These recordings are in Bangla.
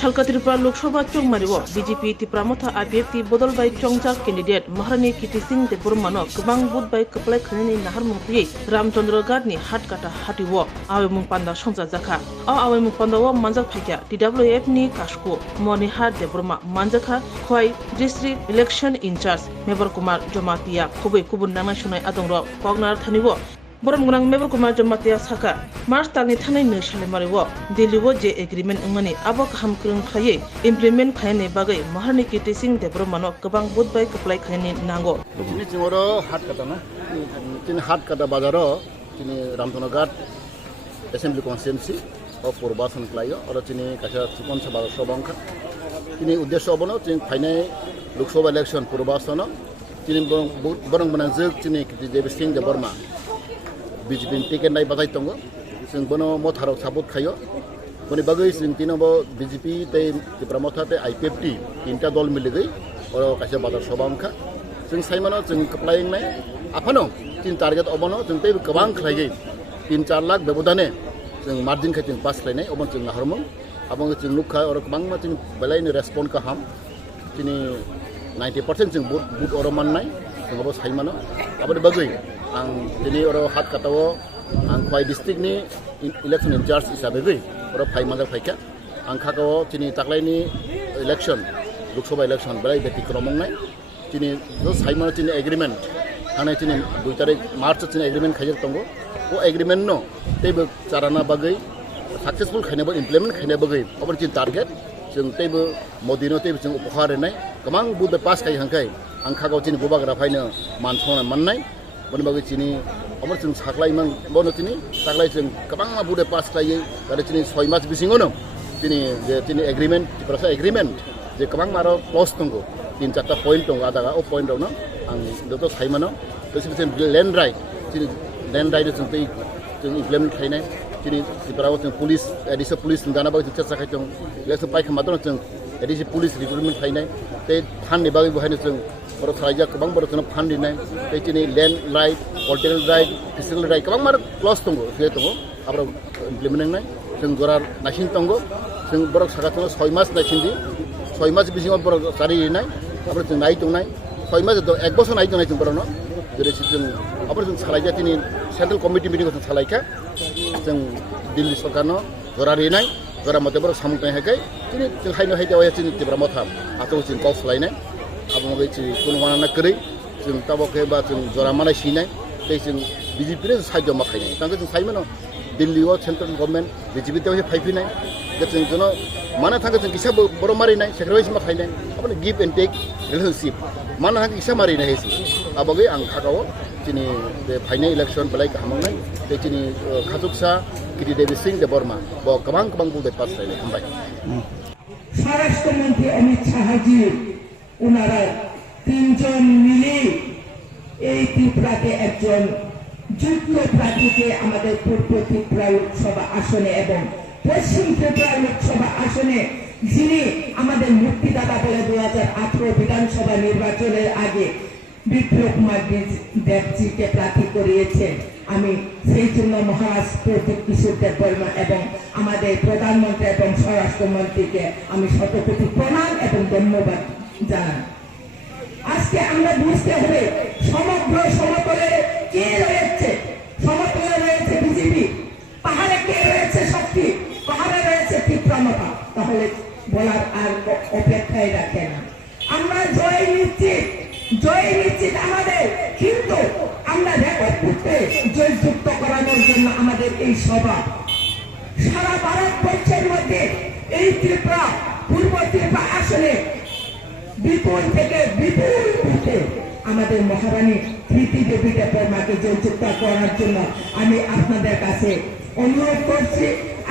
Shalka Tripura Lok Sabha Chongmariwo BJP Tipramotha IPF ti bodol bai Chongjak candidate Maharani Kiti Singh de Burmano Kebang Bud bai Keplai Khanini Nahar Mungpri Ramchandra Gadni Hat Kata Hatiwo Awe Mungpanda Songja Jaka Awe Mungpanda wo Manjak Phakya DWF ni Kashko Moni Hat de Burma Manjaka Khoi District Election in Charge Mebar Kumar Jomatia Kubai Kubun Nana Shunai Adongro Pognar Thaniwo Borom Gunang Mebar Kumar Jomatia Saka Mars Tangni Thanai no Shalemariwo Deliwo je agreement ungani abo kaham krung khaye implement khayne bagai Maharani Kiti Singh de Burmano Kebang Bud bai Keplai Khanini nango ini cingoro hat kata na ini hat kata bazaro ini Ramchandra Assembly Constituency of Purbasan Klayo ora ini kaca Cikon Sabha Sobangka ini uddesho abono cing final Lok Sabha election Purbasan ini borong menanjuk ini Kiti Devi Singh de Burma BJP tiket nai bazai tongo sing bono motharo sabut khayo boni bagai sing tinobo BJP te Tipramotha te IPF tinta dol miligei oro kaisa badar sobangkha sing saimano sing keplaing nai apano tin target obono sing te kebang khlaigei 3-4 lakh bebodane sing margin kha sing pass khlainai obon sing naharmung abong sing lukha oro kebang ma sing belai ni respond ka ham tini 90% sing bud oro mannai sing obo saimano abode bagai ang tini oro hat katawo ang Khoi district ni election in charge isabe oro phai mandar phaika ang khakawo tini taklai ni election Lok Sabha election belai beti kromong nai tini do saimano tini agreement hana tini 2 tarik March tini agreement khajak tongo o agreement no tebe charana bagai successful khaine ba implement khaine bagai obor tin target jeng tebe modino tebe jeng uphar nai kamang bud pass kai hangkai ang khakawo tini bubak rafaina mansona mannai boni bagai tini omor jeng saklai mang bono tini saklai jeng kabang ma bude pass kai kada tini 6 mas bisingono tini je tini agreement proses agreement je kabang maro clause tongo 3-4 point tongo adaga o point no ang doto saimano specific land right tini land right jeng tei jeng implement kai nai tini Tipra jeng police additional police dana bagai tsa sakai jeng leso pai khamadon jeng additional police recruitment kai nai te than ni bagai bohaine jeng oro kharaja kabang boro jeng fund dinai te tini land right political right physical right kabang mar clause tongo se tongo abro implement nai jeng gorar nasin tongo jeng borok sagatongo 6 mas nasin di 6 mas bisingo borok sari nai abro jeng nai tongnai 6 mas to 1 bosor nai tongnai jeng borono jere jeng abro jeng salaija tini central committee meeting ko salaika jeng Delhi sarkarno gorari nai gora mate borok samung tai hakai tini jeng haino haide oya tini Tipramotha ato jeng kau salai nai abo ngai chi kunwana na kri jeng taboke ba jeng jora manai sinai te jeng BJP re sahajo ma khainai tang jeng saimano Delhi o central government BJP te hoye phaipi nai jeng jono mana thang jeng kisa boro mari nai sacrifice ma khainai apne give and take relationship mana thang kisa mari nai hesi abo ge ang khakao tini de final election belai kahamang nai te tini khajuksa Kiti Devi Singh de Burma bo kabang bude pass lai hambai স্বরাষ্ট্রমন্ত্রী অমিত শাহজি ওনারা 3 জন মিলে এই ত্রিপুরাকে একজন যোগ্য প্রার্থীকে আমাদের পূর্ব ত্রিপুরা লোকসভা আসনে এবং পশ্চিম ত্রিপুরা লোকসভা আসনে যিনি আমাদের মুক্তিদাতা বলে 2018 বিধানসভা নির্বাচনের আগে বিপ্লব কুমার দেবজিকে প্রার্থী করিয়েছেন আমি সেই জন্য মহারাষ্ট্র কিশোর দেব বর্মা এবং আমাদের প্রধানমন্ত্রী এবং স্বরাষ্ট্রমন্ত্রীকে আমি শতকোটি প্রণাম এবং ধন্যবাদ জানাই আজকে আমরা বুঝতে হবে সমগ্র সমতলে কে রয়েছে সমতলে রয়েছে বিজেপি পাহাড়ে কে রয়েছে শক্তি পাহাড়ে রয়েছে তীব্রমতা তাহলে বলার আর অপেক্ষায় রাখে না আমরা জয় নিশ্চিত আমাদের কিন্তু আমরা রেকর্ড করতে জয়যুক্ত করানোর জন্য আমাদের এই সভা সারা ভারতবর্ষের মধ্যে এই ত্রিপুরা পূর্ব ত্রিপুরা আসনে বিপুল থেকে বিপুল উঠে আমাদের মহারানী কীর্তি দেবী বর্মাকে জয়যুক্ত করার জন্য আমি আপনাদের কাছে অনুরোধ করছি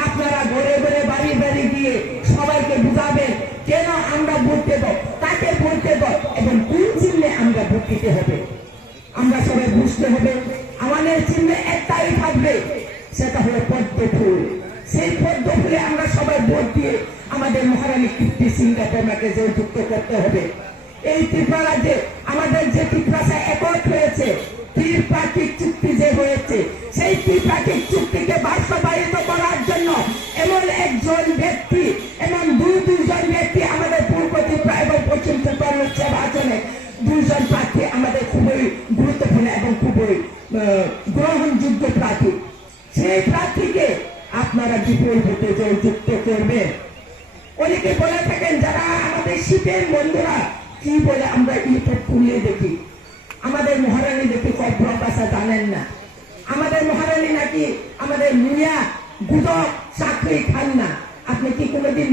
আপনারা ঘরে ঘরে বাড়ি বাড়ি গিয়ে সবাইকে বুঝাবেন কেন আমরা ভোট দেব কাকে ভোট দেব এবং কোন চিহ্নে আমরা ভোট দিতে হবে আমরা সবাই বুঝতে হবে আমাদের চিহ্নে একটাই থাকবে সেটা হলো পদ্ম ফুল সেই পদ্ম ফুলে আমরা সবাই ভোট দিয়ে আমাদের মহারানী কীর্তি সিং বর্মাকে জয়যুক্ত করতে হবে এই ত্রিপুরা রাজ্যে আমাদের যে ত্রিপুরা একট হয়েছে ত্রিপাক্ষিক চুক্তি যে হয়েছে সেই ত্রিপাক্ষিক চুক্তিকে বাস্তবায়িত করার জন্য এমন একজন ব্যক্তি, এমন দুইজন ব্যক্তি আমাদের পূর্ব ত্রিপুরা এবং পশ্চিম ত্রিপুরা লোকসভা আসনে দুইজন প্রার্থী আমাদের খুবই গুরুত্বপূর্ণ এবং খুবই গ্রহণযোগ্য প্রার্থী। সেই প্রার্থীকে আপনারা বিপুল ভোটে যুক্ত করবেন। অনেকে বলে থাকেন যারা আমাদের শীতের বন্ধুরা কি বলে আমরা ইউটিউব খুলে দেখি, আমাদের মহারানী দেখি কব্র ভাষা জানেন না, আমাদের মহারানী নাকি আমাদের মুয়া গুদক চাকরি খান না। আপনি কি কোনোদিন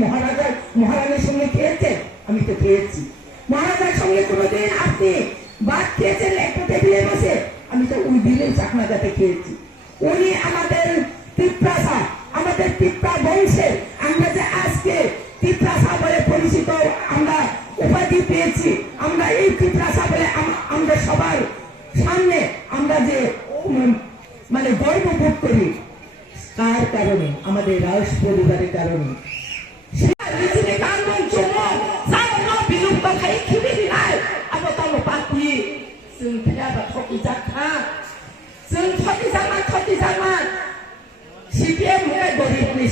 মহারানীর সঙ্গে খেয়েছেন? আমি তো খেয়েছি। মহারাজার সঙ্গে কোনোদিন আপনি ভাত খেয়েছেন একটা টেবিলে বসে? আমি তো ওই দিনেই চাকমা যাতে খেয়েছি। উনি আমাদের তিপ্রাসা, আমাদের তিপ্রা বংশের, আমরা যে আজকে তিপ্রাসা বলে পরিচিত আমরা উপাধি পেয়েছি, আমরা এই তিপ্রাসা বলে আমরা সবার সামনে আমরা যে মানে গর্ববোধ করি, কার কারণে? আমাদের রাজ পরিবারের কারণে।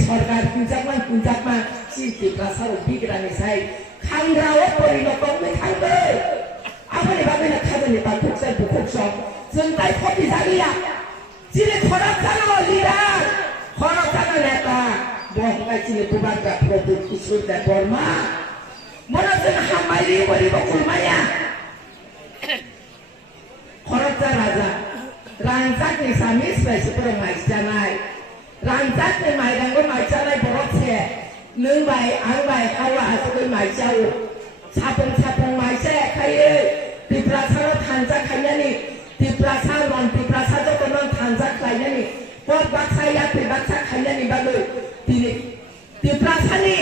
সরকার পুঁজাকমান তিপ্রাসার বিগ্রামে সাই খাংগ্রাও পরিণত থাকবে। আমার এভাবে না খাবেন তা খুবসাই বুকুকসম जों তাই ফটি জাগিয়া চিনে খরচ জানো লিডার, খরচ জানো নেতা বহবাই চিনে বুবাগ্রা প্রদীপ কিশোর দেব বর্মা মনে जों হামাইলি বলিব কুরমায়া খরচা রাজা রানজাকনি সামিস বাইসিफोर माइजानाय रानजाकनि माइरंखौ माइजानाय बरफसे नोंबाय आंबाय आवा आजोबै माइजायो साफुं साफुं माइजायाखायो तिप्रासाराव थांजाखायनानै तिप्रासा नन तिप्रासा जगन थांजाखायनानै पद बाक्साया तिप्रासा खायनानै बागै दिनै तिप्रासानि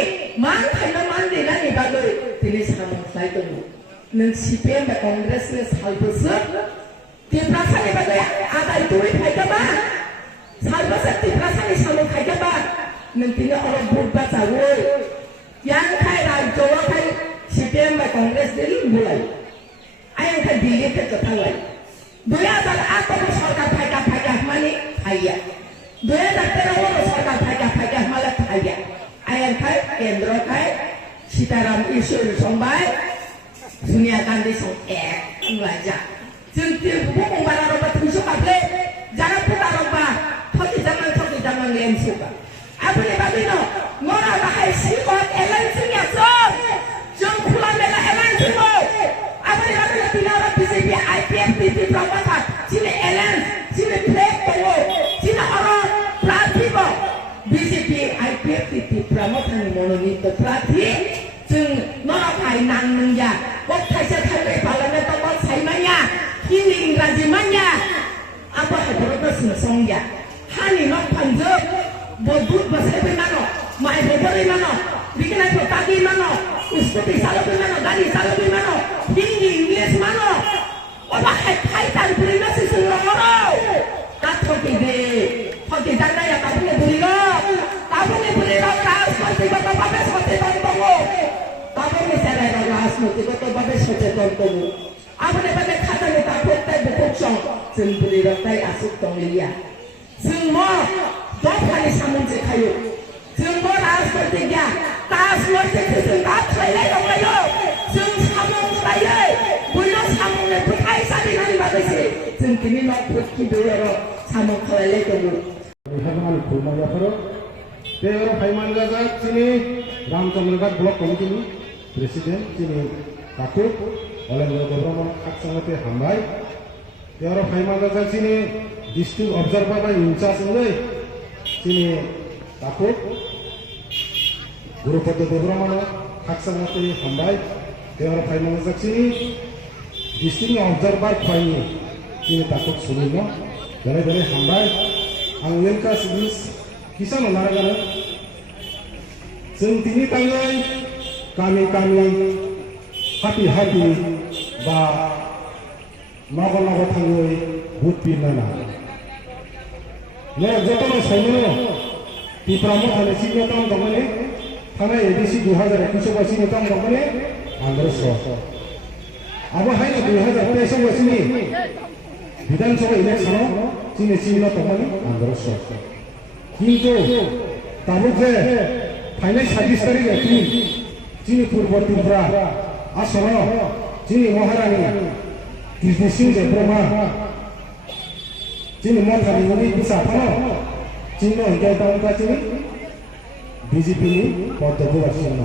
मान खायना मान देनानै बागै दिनै सामोख्लाय दङ। नों सिपिएम बा कंग्रेसनि सालबोसो तिप्रासानि बागै आदाय दुइ फायदोंबा सालबोसो तिप्रासानि सामो खायदोंबा नों दिनै अरब भोट बाजावो यांखाय रायजोआवखाय सिपिएम बा कंग्रेस दिनै मुलाय आयंखाय दिल्लीखै थांलाय 2008 सरकार फायगा माने फाया 2013 सरकार फायगा माला फाया आयंखाय केंद्रखाय सीताराम येचुरी संबाय सोनिया गांधी सं एक लाजा जों तिरबुक बारारबा थुसु काप्ले जारा पुटारबा थकि जामान लेमसुका आबुनि बाबिनो नरा बाहाय सिकट एलायन्सिया जों खुला मेला एलायन्सिखौ आबुनि बाबिनो दिनारा बीजेपी आईपीएफ पीपी प्रमाथा जिने एलायन्स जिने फ्लेग दङ जिने अरो प्रार्थी दङ बीजेपी आईपीएफ पीपी प्रमाथानि मनोनीत प्रार्थी जों नरा फाय नांनोया बक्तायसे थांबाय पार्लामेन्टआव बक सायमाया हिन्दी इंराजि माया आबो हायबरदसनो संया हानि नक फानजोब बदुत बसायबाय मानो माय बबरै मानो बिगिनाय प्रतागि मानो स्कुटी चालबाय मानो गाड़ी चालबाय मानो हिन्दी इंग्लिश मानो अबा हाय फायतार बुरिनासि सोंरङरो काथकि दे फकि जानाया काबुने बुरिरो राजनैतिकगत भावे सचेतन दङ काबुने सेरायरा राजनैतिकगत भावे सचेतन दङ आबुने बादे खातानि ताफोरताय बुकुकसं जों बुरिरताय आसुक दंलिया जों म दफानि सामोनसे खायो जों म राजनैतिकया राजनैतिक जों दा थैलाय दंलायो जों सामोन खायो बुइनो सामोनने फोथाय सारिनानि बादैसे जों दिनै न फोथि दोरो सामोन खालायलाय दङ बिहारमान खुलमायाफोर तेर फाइमान जाजा चिनी रामचंद्रघाट ब्लक कमिटी प्रेसिडेंट चिनी काकु अलेंद्र गब्रमन खाकसांगते हामबाय तेर फाइमान जाजा चिनी डिस्ट्रिक्ट ऑब्जर्वर बाय इंचार्ज नै चिनी काकु गुरुपद गब्रमन खाकसांगते हामबाय तेर फाइमान जाजा चिनी डिस्ट्रिक्ट ऑब्जर्वर फाइनी चिनी काकु सुनिनो बेले हामबाय आं वेलका सिबिस किसान लागानो जों दिनै थाङै गामि हापि बा नगर थाङै भोट बिनाना ने जतन सैनो तिप्रामो थाने सिगतम दमने थाने एडीसी 2021 बासिनो तम दमने आंध्रस अब हाय 2023 बासिनी विधानसभा इलेक्शन चिने चिनो तमने आंध्रस কিন্তু তারপর যে ফাইনাল 26 তারিখে যিনি পূর্ব ত্রিপুরা আসন যিনি মহারানী কৃষ্ণ সিং দেববর্মা যিনি মন্ত্রী বিশাখান চিহ্ন হিসাবে তালুকা যিনি বিজেপি পদ্মপুবার চিহ্ন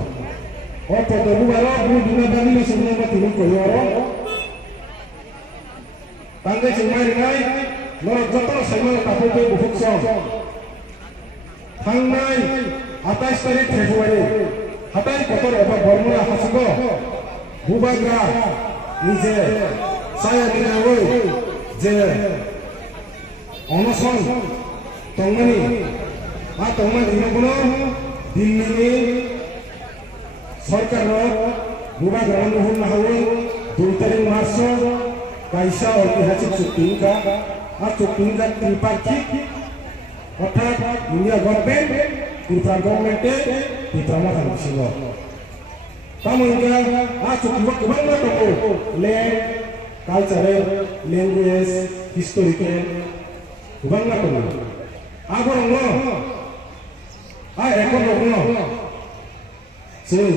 ও পদ্মপুবার বিভিন্ন দাবি চিহ্ন তিনি কহিবার তাঙ্গে চিন্মাই রিনাই নরক যত সাইমন তাপতে বুহুকসং थांनाय 28 तारिख फेब्रुवारी हाथाय कतर एबा बर्मरा हासिग बुबाग्रा निजे साया दिनावै जे अनसन तंगमानि आ तंगमानि दिनखौनो दिल्लीनि सरकार बुबाग्रा नुहुरनो हायो 2 तारिख मार्च कायसा ऐतिहासिक चुक्तिका आ चुक्तिका त्रिपाक्षिक অর্থাৎ ইন্ডিয়া গভর্নমেন্ট ত্রিপুরা গভর্নমেন্টে ত্রিপুরা থাকছিল তামঙ্গা আ চুক্তিবা গোबां দङ ল্যান্ড কালচারেল ল্যাঙ্গুয়েজ হিস্টোরিক্যাল गोबां दङ आगरंग आ रेकर्ड दङ जों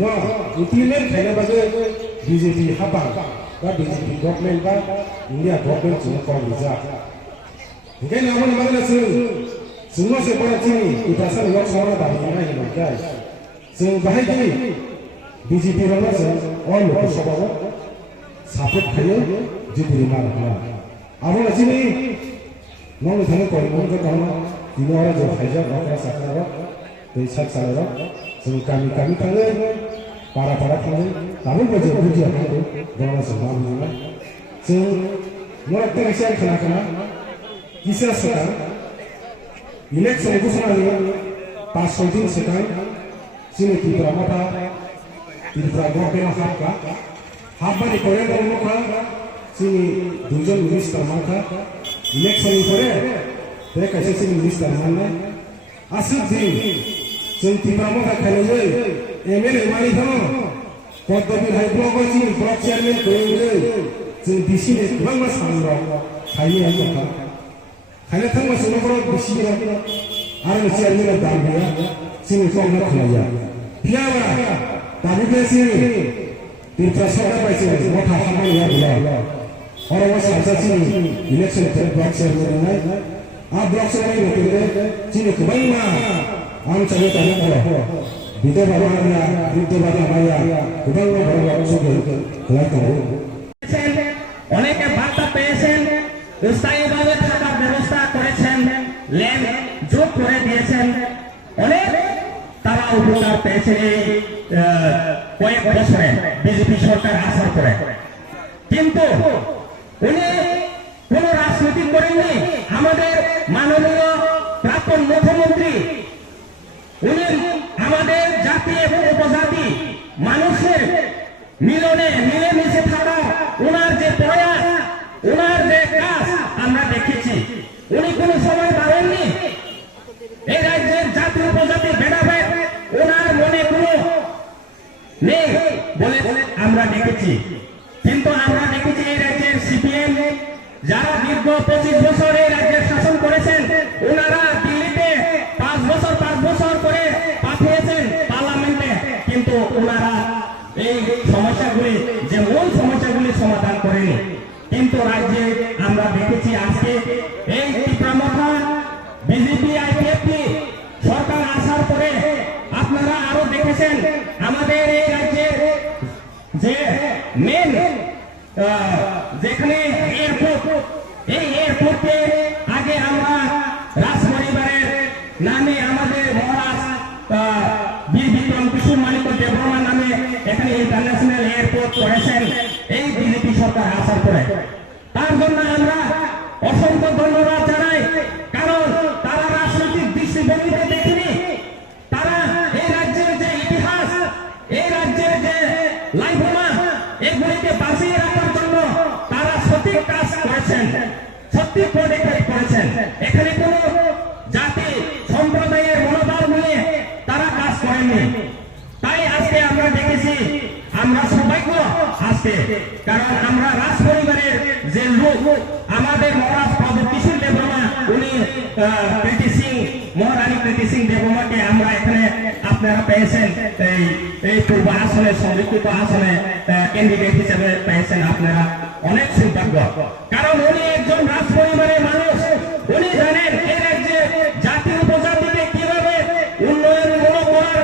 मा इम्प्लिमेन्ट खालामबासो बिजेपि हाबा बा बिजेपि गभर्नमेन्ट बा इन्डिया गभर्नमेन्ट जों कमिजा Mungkin namun mana semua seperti ini di pasar luar sana dah mulai dimakai. Sebahai ini BJP orang se all Lokasabha support kaya jadi lima orang. Awal aja ni, namun thane korimon ke kamu ini orang jauh saja orang sakara, besar sakara, kami thane para thane, namun berjaya apa tu, orang semua mana. Mereka terisian kena. Kisah sekarang, election gusana pas shooting sekarang, sini Tirupura mata, Tirupura gawat haba di Korea dari muka, sini duজন minister mata, election ini Korea, mereka sini minister mana, asal sini, sini Tirupura mata kalau MLA mari sama, Kodabir High Block sini block chairman Korea, sini di sini bangga sangat, kaya apa? Hanya tengah semua orang bersihkan, orang siarnya dah dia, sini kau nak kaya. Biar tapi bersih, terpaksa bersih, mata hamil ya dia. Orang asal sini, election block ceremony, block ceremony itu sini kebanyakan, am cakap tanya apa, bida bawa maya, kebanyakan orang sudah kelakar. অনেকে বার্তা পেয়েছেন স্থায়ীভাবে থাকার ব্যবস্থা করেছেন ল্যান্ড যোগ করে দিয়েছেন অনেক তারা উপকার পেয়েছেন এই কয়েক বছরে বিজেপি সরকার আসার পরে কিন্তু উনি কোন রাজনীতি করেননি আমাদের মাননীয় প্রাক্তন মুখ্যমন্ত্রী উনি আমাদের জাতি এবং উপজাতি মানুষের মিলনে মিলেমিশে থাকা ওনার যে প্রয়াস ওনার যে কাজ আমরা দেখেছি উনি কোনো সময় পারেননি এই রাজ্যের জাতি উপজাতি ভেদাভেদ ওনার মনে কোনো নেই বলে আমরা দেখেছি কিন্তু আমরা দেখেছি এই রাজ্যের সিপিএম যারা দীর্ঘ 25 বছর এই রাজ্যের শাসন করেছেন ওনারা দিল্লিতে 5 বছর করে পাঠিয়েছেন পার্লামেন্টে কিন্তু ওনারা এই সমস্যাগুলি যে মূল সমস্যাগুলি সমাধান করেনি কিন্তু রাজ্যে আমরা দেখেছি আজকে এই ত্রিপুরা বিজেপি আইপিএফটি সরকার আসার পরে আপনারা আরো দেখেছেন আমাদের এই রাজ্যের যে মেন যেখানে এয়ারপোর্ট এই এয়ারপোর্টে আগে আমরা রাজ পরিবারের নামে আমাদের মহারাজ বীর বিক্রম কিশোর মানিক্য দেববর্মার নামে এখানে ইন্টারন্যাশনাল এয়ারপোর্ট করেছেন এই বিজেপি সরকার আসার পরে তার জন্য আমরা অসংখ্য ধন্যবাদ জানাই কারণ তারা রাজনৈতিক দৃষ্টিভঙ্গিতে দেখেনি তারা এই রাজ্যের যে ইতিহাস এই রাজ্যের যে লাইফমা এগুলিকে বাঁচিয়ে রাখার জন্য তারা সঠিক কাজ করেছেন সঠিক পদক্ষেপ করেছেন এখানে কোনো জাতি সম্প্রদায়ের মনোভাব নিয়ে তারা কাজ করেননি তাই আজকে আমরা দেখেছি আমরা সবাইকে আজকে কারণ আমরা রাজ পরিবারের যে লোক আমাদের মহারাজ কিশোর দেববর্মা উনি প্রীতি সিং মহারানী প্রীতি সিং দেববর্মাকে আমরা এখানে আপনারা পেয়েছেন এই পূর্ব আসনে সংরক্ষিত আসনে ক্যান্ডিডেট হিসেবে পেয়েছেন আপনারা অনেক সৌভাগ্য কারণ উনি একজন রাজ পরিবারের মানুষ উনি জানেন এই রাজ্যে জাতি উপজাতিকে কিভাবে উন্নয়নমূলক করার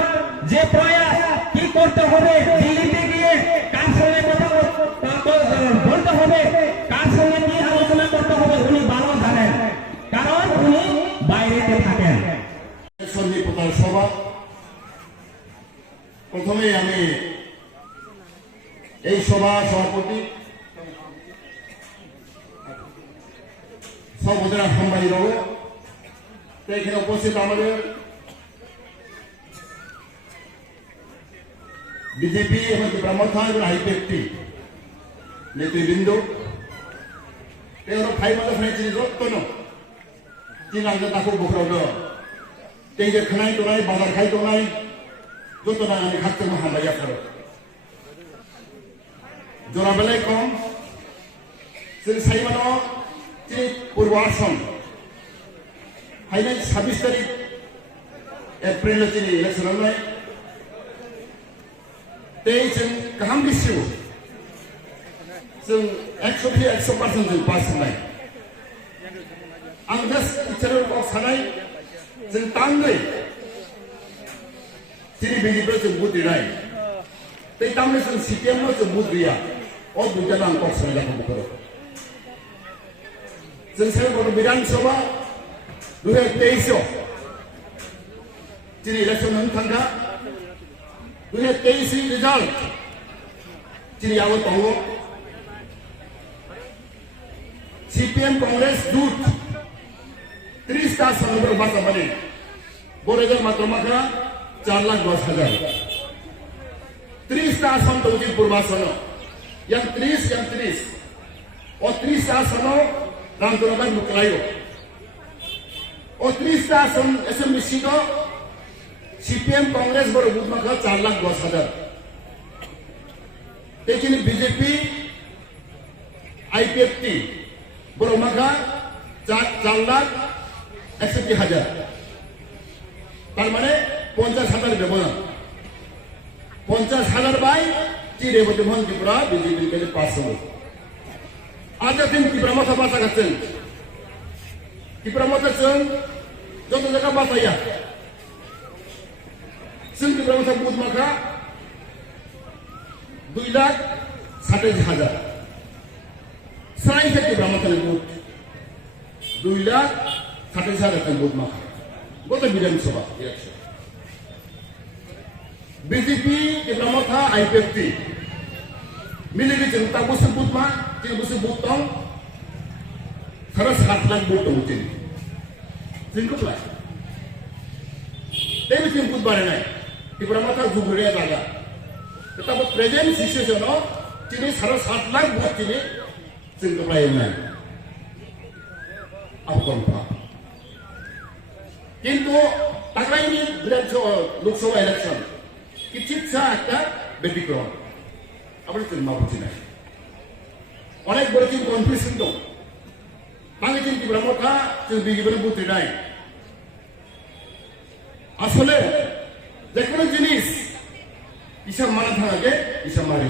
যে প্রয়াস কি করতে হবে দিল্লিতে গিয়ে কার সঙ্গে কথা বলতে হবে কার সঙ্গে কি আলোচনা করতে হবে উনি ভালো জানেন কারণ উনি বাইরেতে থাকেন সন্নিপতার সভা প্রথমে আমি এই সভা সভাপতি সর্বজনা সম্মানিত এখানে উপস্থিত আমাদের বিজেপি এবং ব্রহ্মথা এবং আইপিএফটি নেতৃবৃন্দ ফাইমাল ফ্রেন্সनि रत्न दिन आंनो दाखौ बुख्रावदो टेंगे खानाय दनाय बाजार खाय दनाय जतना आंनि खाथों हामबायाफोर जरा बेलाय कम जों साइमानो जे पूर्व आसाम फाइनाल 26 तारिख एप्रिल दिनै इलेक्शन नाय जों गाहाम बिसिउ जों 100% जों पास होनाय आं जास्ट इचाराव सानाय जों तांगै दिनै बेनिफ्राय जों बुथ गैनाय बै तांगै जों सिपिएम जों बुथ गैया अ दुइटा आं कक्सबाजार जाखौ जों साइबार विधानसभा 2023 दिनै इलेक्शन होनो थांगा 2023 रिजल्ट दिनै आव दङ सीपीएम कांग्रेस दूत 30 टा संग्रह बासा बने बोरेगल मात्रमाखा 4,10,000 30 टा आसाम दौजी पूर्वासन yang 30 और 30 टा आसन रामदरबार मुकलायो और 30 टा आसन एसएमबी सीटो सीपीएम कांग्रेस बर बुथमाखा 4,10,000 लेकिन बीजेपी आईपीएफटी बरमाखा 4,61,000 तार माने 50,000 व्यवहार 50,000 बाय रेवती मोहन त्रिपुरा बीजेपी के लिए पास हो आज दिन त्रिपुरा मत बासा करते त्रिपुरा मत जों जो जगह बासाया जों त्रिपुरा मत बुथ माखा 2,27,000 साइ से त्रिपुरा मत बुथ 2,27,000 बुथ माखा गत विधानसभा इलेक्शन बीजेपी त्रिपुरा मत आईपीएफटी मिलिगे जों ता बोसोर बुथ मा 3 बोसोर बुथ दं 7 लाख बुथ दं जोंखौ लाय बेबायदि बुथ बानायनाय त्रिपुरा मत जुगुरिया जागा तब प्रेजेंट सिचुएशन दिनै 7 लाख बुथ दिनै जोंखौ लायनाय आफगनफ्रा किन्तु ताग्लायनि लोकसभा इलेक्शन किछिसा একটা ব্যতিক্রম আমরা চিন্তা করছি না অনেক বড় কি কনফিউশন দं বাংলা চিন্তা ব্রহ্মটা যে বিজেপির বুথে নাই আসলে যে কোনো জিনিস হিসাব মানা থাকে হিসাব মারি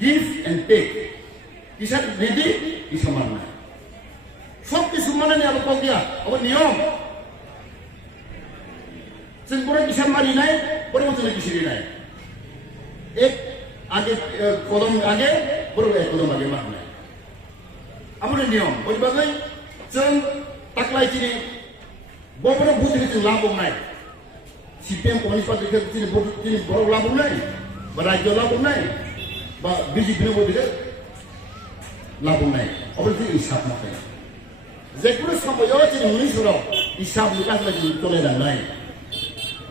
গিভ এন্ড টেক হিসাব রেডি হিসাব মানা সব কিছু মানে নিয়ে আবার প্রক্রিয়া আবার নিয়ম जों बड़े हिसाब मारिनाय बड़े ओनसोलनि बिसिरिनाय एक आगे कदम आगे बड़े एक कदम आगे मारनाय आमर नियम बयबागै जों ताक्लायथिनि बबेबा बुथनि जों लाबोनाय सीपीएम कमिउनिस्ट पार्टीखौ दिनै बर' लाबोनाय बा राज्योआव लाबोनाय बा बिजेपिनि बदले लाबोनाय अबे जों हिसाब माखाय जेखुनु समायाव जों उन्निसराव हिसाब निकास जों चलायलांनाय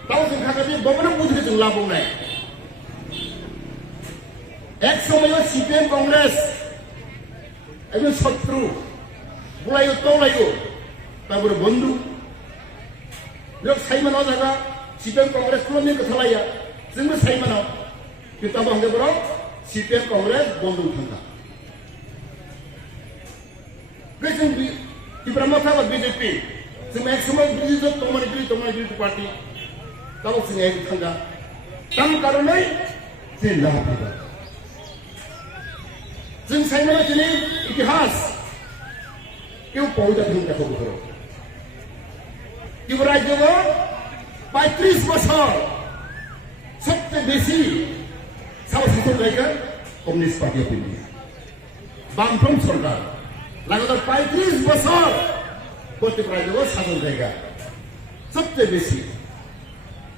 ताऊ जों खाखादि बबेबा बुथनि जों लाबोनाय एक समायाव सीपीएम कांग्रेस একজন শত্রু বুলাইও তলাইও তারপরে বন্ধু লোক সাইমানাও জায়গা সিপিএম কংগ্রেস খুলনি কথা লাইয়া जोंबो साइमानाव কিন্তু আমাদের বড় সিপিএম কংগ্রেস বন্ধু থাকা जों टिप्रा माथा बीजेपी जों एक समय बिजु तमानि पार्टी गाव जों एक थांगा ताम कारणे जे लाफिदा जों साइमना दिनै इतिहास केउ पौदा जों देखो करो ত্রিপুরা রাজ্য 35 বছর সবচেয়ে বেশি শাসন জায়গা কমিউনিস্ট পার্টি অফ ইন্ডিয়া বামফ্রন্ট সরকার লাগাতার 35 বছর ত্রিপুরা রাজ্য শাসন জায়গা সবচেয়ে বেশি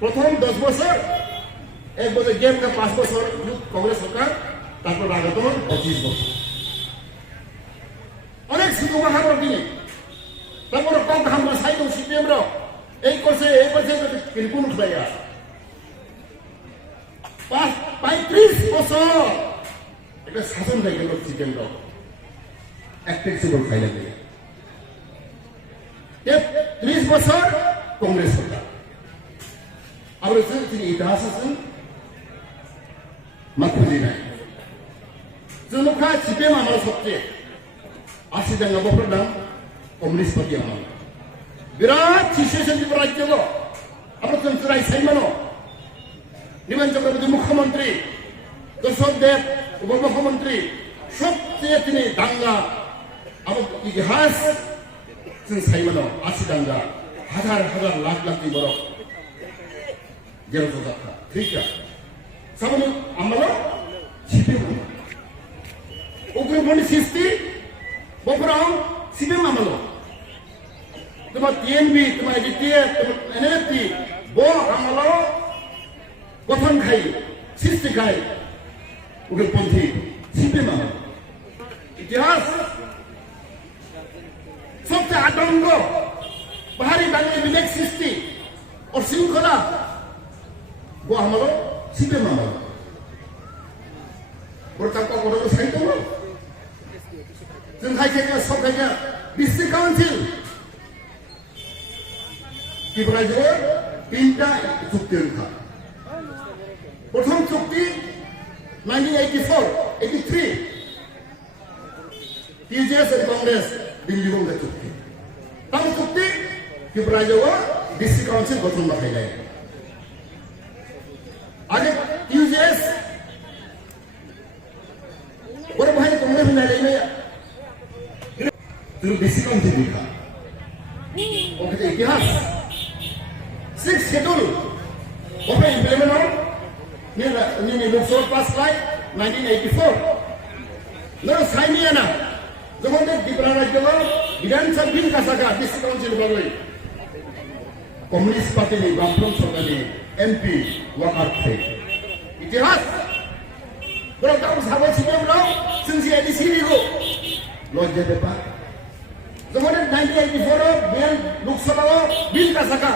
প্রথম 10 বছর এক বছর গেম 5 বছর কংগ্রেস সরকার তারপর লাগাতার 25 বছর অনেক সুযোগ হার দিনে তারপর কম আমরা সাইড সিপিএম র এই করছে কিরকুন খাইয়া 35 বছর এটা শাসন হয়ে গেল সিপিএম র একটা সুযোগ খাইলা দিয়ে 30 বছর কংগ্রেস সরকার আর তিনি ইতিহাস আছেন মাকুলি নাই জনখা সিপিএম আমার সবচেয়ে 80 দাঙ্গা বছর দাম কমিউনিস্ট পার্টি আমার বিরাট সিচুয়েশন ত্রিপুরা রাজ্য আমরা চন্দ্রাই সাইমানো নিমন চক্রবর্তী মুখ্যমন্ত্রী দশরথ দেব উপমুখ্যমন্ত্রী সবচেয়ে তিনি দাঙ্গা আমার ইতিহাস সাইমানো 80 দাঙ্গা হাজার হাজার লাখ লাখ বড় যেরকম কথা ঠিক আছে সামনে আমরা সিপিএম উগ্রপন্থী সৃষ্টি বপরাম সিপিএম আমলো তোমার টিএনবি তোমার এডিটিএফ তোমার এনএফটি বো আমলো গঠন খাই সৃষ্টি খাই উগ্রপন্থী সিপিএম আমলো ইতিহাস সবচেয়ে আতঙ্ক পাহাড়ি বাঙালি বিবেক সৃষ্টি অশৃঙ্খলা বো আমলো সিপিএম আমলো ওর কাকা কথা সাহিত্য जों खायसे सब खायसे डिस्ट्रिक्ट काउंसिल ত্রিপুরা রাজ্যে 3টা চুক্তি রক্ষা প্রথম চুক্তি 1984 83 টিজেএস এর কংগ্রেস দিল্লি কংগ্রেস চুক্তি তার চুক্তি ত্রিপুরা রাজ্যে ডিস্ট্রিক্ট কাউন্সিল গঠন রাখা যায় আগে টিজেএস বড় ভাই কংগ্রেস না লাইনে তুমি বেশি কম থেকে দেখা ওকে ইতিহাস 6 শিডিউল ওকে ইমপ্লিমেন্ট হল নিয়ে লোকসভা পাস হয় 1984 না সাইনিয়া না যখন ত্রিপুরা রাজ্য বিধানসভা বিল কাছাকা ডিস্ট্রিক্ট কাউন্সিল বলে কমিউনিস্ট পার্টি নেই বামফ্রন্ট সরকারি এমপি ওয়াকার থেকে ইতিহাস বড় তাও সাবো সিপিএম রাও সিনসি এডিসি নিগো লজ্জা ব্যাপার যখন 1984 বিল লোকসভা বিল কাছাকা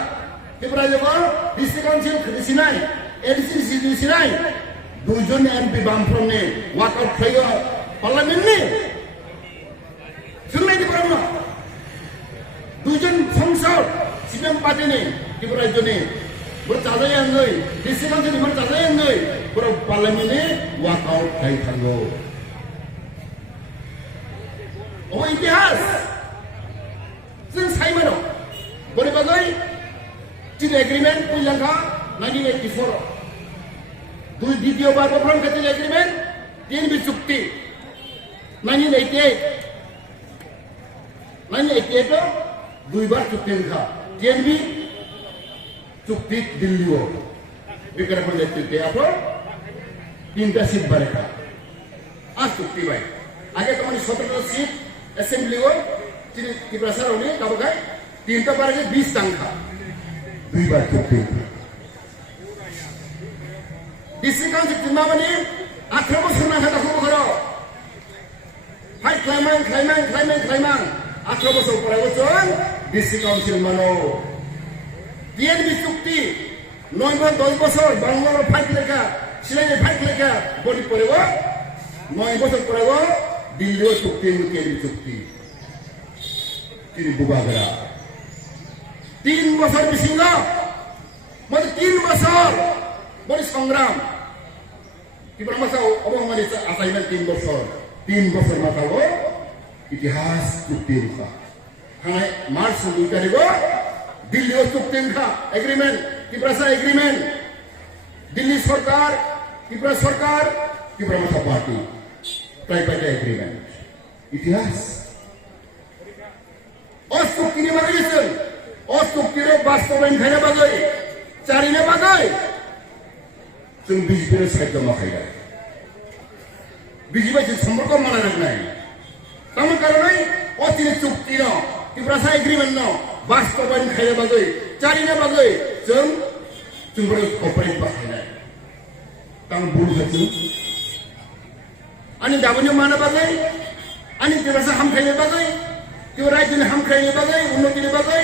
ত্রিপুরা রাজ্য ডিস্ট্রিক্ট কাউন্সিল দিছিনাই এডিসি দিছিনাই দুইজন এমপি বামফ্রন্ট নে ওয়াকআউট খাইও পার্লামেন্ট নে শুনলাই ত্রিপুরা না দুইজন সংসদ সিপিএম পার্টি নে ত্রিপুরা রাজ্য নে বড় চালাই আনগই ডিস্ট্রিক্ট কাউন্সিল বড় চালাই আনগই বড় পার্লামেন্ট নে ওয়াকআউট খাই থাকো ও ইতিহাস जों साइमनो बोरै बागै चिन एग्रीमेंट कुइलांखा 1984 दुई द्वितीय बार बफरम खातिर एग्रीमेंट तीन भी चुक्ति 1988 दुई बार चुक्ति लिखा तीन भी चुक्ति दिल्ली हो बिकर पंचायत आपको 3टा सीट बारेखा आज चुक्ति भाई आगे तुम्हारी 17टा सीट असेंबली हो ত্রিপুরা সারাউনি কাবগায় 3টা বারে 20 সংখ্যা দুইবার চুক্তি ডিস্ট্রিক্ট কাউন্সিল চিন্তামানি 18 বছর না থাকা খুব ভালো হাই ক্লাইম্যান 18 বছর পরে বছর ডিস্ট্রিক্ট কাউন্সিল মানো টিএনবি চুক্তি 9 বা 10 বছর বাংলার ফাইট লেখা সিলেটে ফাইট লেখা বডি পড়েব 9 বছর পড়েব দিল্লিও চুক্তি টিএনবি চুক্তি তিনি বুবাগরা 3 বছর বিসিঙ্গ মানে 3 বছর বড় সংগ্রাম কি বড় মাসা অবমানিত আসাইমেন্ট 3 বছর মাথাও ইতিহাস চুক্তি রূপা थांनाय मार्च 2 तारिखआव दिल्लीयाव चुक्ति एग्रीमेंट त्रिपुरा एग्रीमेंट दिल्ली सरकार त्रिपुरा मथा पार्टी ट्राइपाइटा एग्रीमेंट इतिहास चुक्तिनि बागै जों चुक्तिर बास्तबायन खायनो बागै चारिनो बागै जों बिजेपिनो साइड माखायो बिजेपि जों सम्पर्क माना राखनाय तामोन कारणे अतिनि चुक्तिनो त्रिपुरा एग्रीमेंट नो बास्तबायन खायनो बागै चारिनो बागै जों कपरेट बाहायनाय तां बुरुखाजों आनि दाबोनो मानो बागै आनि त्रिपुरा हामखायनो बागै त्यो राज्यनि हामखायनो बागै उन्नतिनि बागै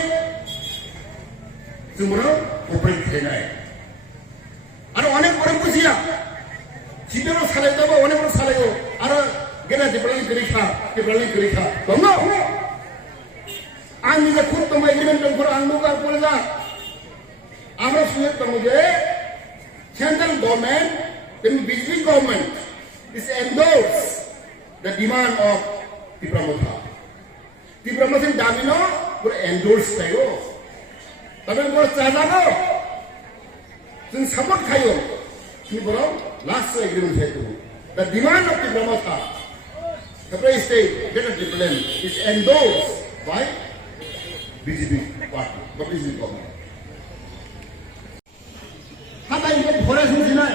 जोंबो कपरेट खायनाय आरो अनेक बरं बुजिया सिदेरो सालायदाबो अनेक बरं सालायो आरो गेना त्रिपुरानि गोरैखा दङ आंनि जे खुद दङ एग्रीमेंट दङ आं नुगा बोला আমরা শুনে দङ যে central government and BJP government is endorse the demand of Tripura Motha. Tripura Motha দাবি ন পুরো endorse tayo. তবে পুরো চাজানো जों support खायो Tripura last agreement hetu. The demand of Tripura Motha, the state Greater Tripura is endorsed by BJP party, the BJP government. हाथाय इनके फरेस्ट होसिनाय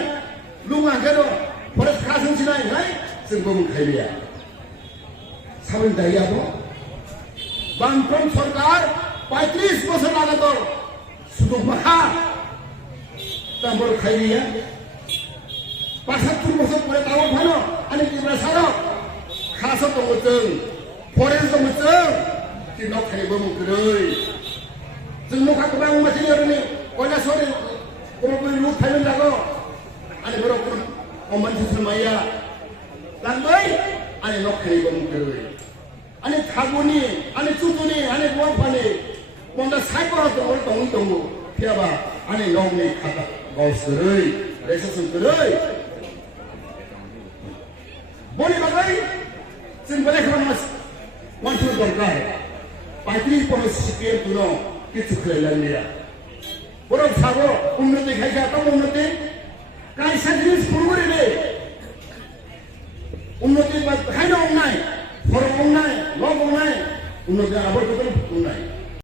लुङा गेरो फरेस्ट खास होसिनाय हाय जोंबो मोनखायलिया साबन दायाबो बांफ्रोम सरकार 35 बोसोर लागातो सुदुक माखा तांबर खायलिया 75 बोसोर परे ताव फानो आनि त्रिपुरा सारो खासो दङ जों फरेस्ट दङ जों तिनाव खायबो मोनगोरै जों नखा गोबां मानसिनि कयलासरि Kalau perlu Thailand jago, ane baru pun komandan semaya, lambai, ane nok kiri bangkerui, ane thaguni, ane cutuni, ane buang-buang, mungkin saya pun orang tunggu, tiada, ane nok ni kata gaus kerui, resesen kerui, boleh bagai, boleh kerana masuk dongkar, patri polisi sekian tu no, itu kelainan dia. Orang sahaja unnati khai jata unnati